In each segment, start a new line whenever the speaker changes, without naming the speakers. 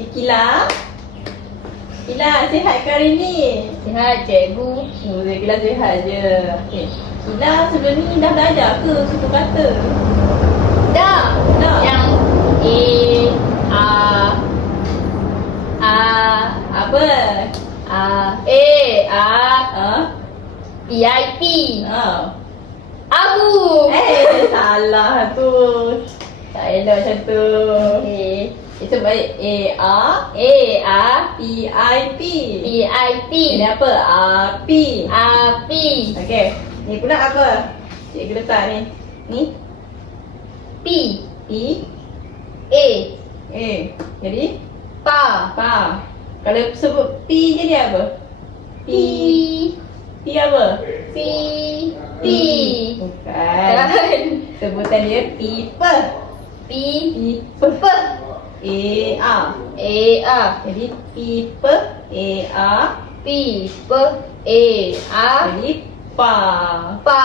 Cik Kila. Kila, sihat ke hari ni?
Sihat cikgu.
Saya Kila sihat je. Okay. Kila sebelum ni dah belajar ke suku kata?
Dah.
Dah.
Yang A A A
Apa?
A A A
Ha?
P I P
Ha.
Abu.
Eh, salah tu. Tak elok macam tu.
Okay.
Itu baik. A, A,
A A
P, I, P.
P I P
Ini apa? Api.
Api
Okey. Ni pula apa? Cikgu letak ni. Ni.
P
P.
A
A. Jadi?
Pa
Pa. Kalau sebut P jadi apa? P.
P
P apa?
P P
Bukan.
Kan
Sebutan dia people.
P
People. A, A.
A A
Jadi people. A, A.
P P A A
Jadi pa.
Pa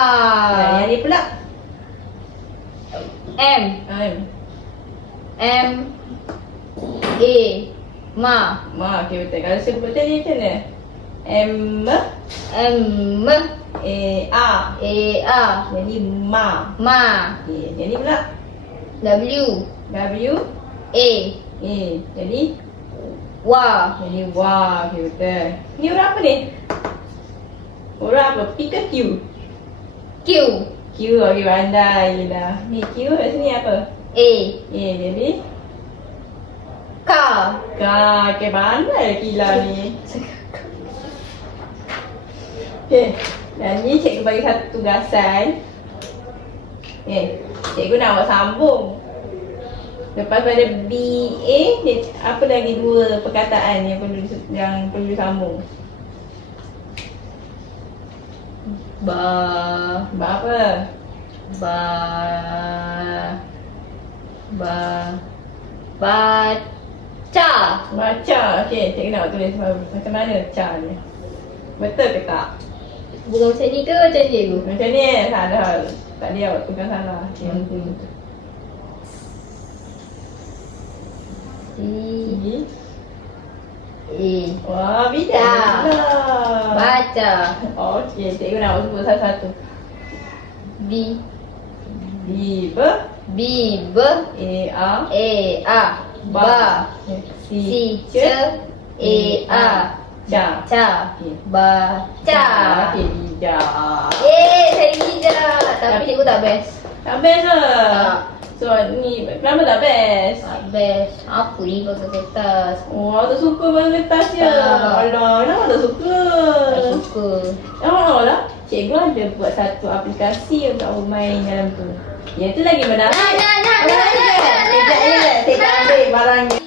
yang ni pula.
M
Um,
M A Ma
Ma, okey betul. Kalau sebutan dia macam mana? M,
M
A, A.
A A
Jadi ma.
Ma
Okey, jadi pula
W
W,
A
A. Jadi
Wa
Jadi okey betul. Ni huruf apa ni? Huruf apa? P ke Q?
Q
Q, okey pandai je dah. Ni Q kat sini apa?
A
A, jadi
K
K, okey pandai kila ni. Okey, dan ni cikgu bagi satu tugasan. Okey, cikgu nak awak sambung. Lepas pada B, A, dia, apa lagi dua perkataan yang perlu yang perlu disambung?
Ba
Sebab apa?
Ba Ba Baca
Baca. Okey, cikgu nak tulis macam mana ca ni. Betul ke tak?
Bukan macam ni ke macam ni cikgu?
Macam ni salah. Tak dia awak tukar salah. Okey.
Hmm. C
Okey.
A
Wah,
Ya.
bidang
Baca.
Okey, cikgu nak sebut satu-satu.
B.
B, B,
B B.
A, A,
A A. Ba.
C,
C. A A.
Ca.
Ca
Okey.
Baca
Okey, bijak.
Eh, saya bijak. Tapi cikgu tak best.
Tak best ke?
Tak.
So, ni kenapa tak best?
Tak best Apa ni pakai kertas
Oh, awak tak suka main kertas je.
Tak.
Alah, kenapa tak suka?
Tak suka
Oh lah, cikgu ada buat satu aplikasi untuk awak main dalam tu. Yang tu lagi menarik.
Nak, nak, nak,
Oh,
nak,
lagi
nak, nak,
Sekejap
nak,
je,
nak,
cikgu
nak.
ambil barangnya.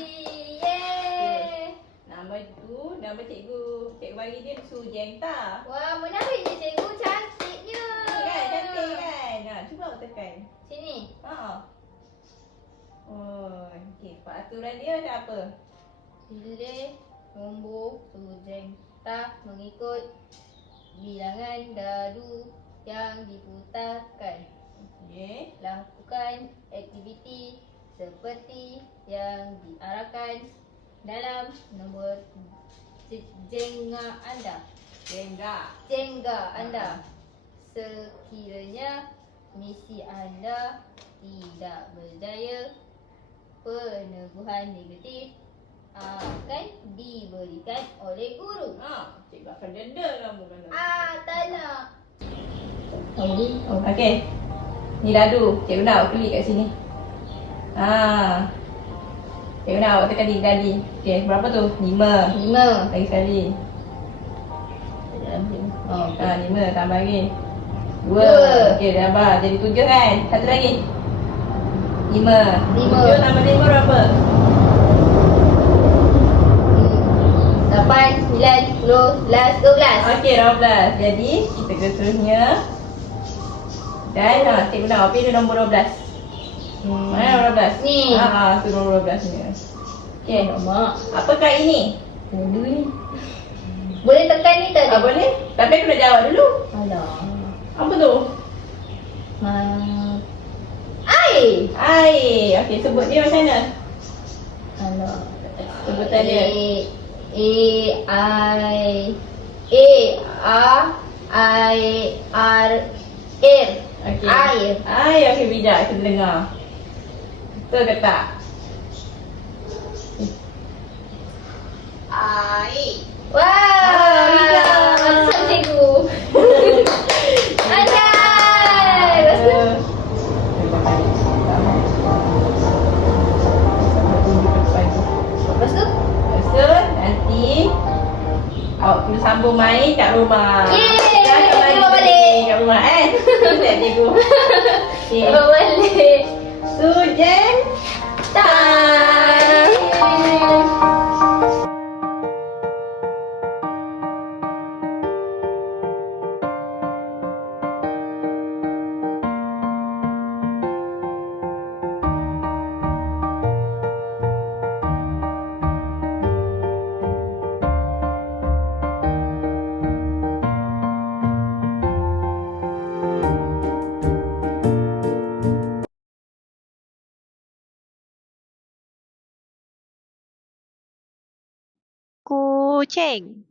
Yeay
Nama tu, nama cikgu. Cikgu bagi dia Sujenta.
Wah, menariknya cikgu cantiknya
kan, cantik kan? Nah, cuba awak tekan.
Sini
Ha. Peraturan dia macam apa?
Pilih nombor sujengta mengikut bilangan dadu yang diputarkan.
Okey.
Lakukan aktiviti seperti yang diarahkan dalam nombor jengga anda.
Jengga.
Jengga anda. Sekiranya misi anda tidak berjaya, peneguhan negatif akan diberikan oleh guru.
Ha, cikgu akan denda kamu kan.
Ah, tak nak. Oh,
Okey. Ni dadu. Cikgu nak awak klik kat sini. Ha. Cikgu nak awak tekan tiga kali. Okey, berapa tu? Lima.
Lima.
Lagi sekali.
Oh,
Ha, lima. Tambah lagi.
Dua.
Dua. Okey, dah tambah. Jadi tujuh kan? Satu lagi. Lima.
Lima.
Tujuh tambah lima berapa?
Lapan, sembilan, sepuluh, sebelas, dua belas.
Okey, dua belas. Jadi, kita ke seterusnya. Dan, ha, cikgu nak pilih nombor dua belas.
Hmm.
Mana nombor dua belas?
Ni.
Ha, ha, tu nombor dua belas ni. Okey.
Mak.
Apakah ini?
Bodoh ni. Boleh tekan ni tak?
Ah, boleh? Tapi aku nak jawab dulu.
Alah.
Apa tu?
Ma. Air.
Air. Okey, sebut dia macam mana?
Alah.
Sebutan dia.
A I A A I R Air.
Okey.
Air.
Air, okey bijak kita dengar. Betul ke tak?
Wah,
awak kena sambung main kat rumah.
Yeay, rumah balik.
Kat rumah eh. Tidak cikgu. Okay.
Bawa balik.
Sujen.
Tak.
coaching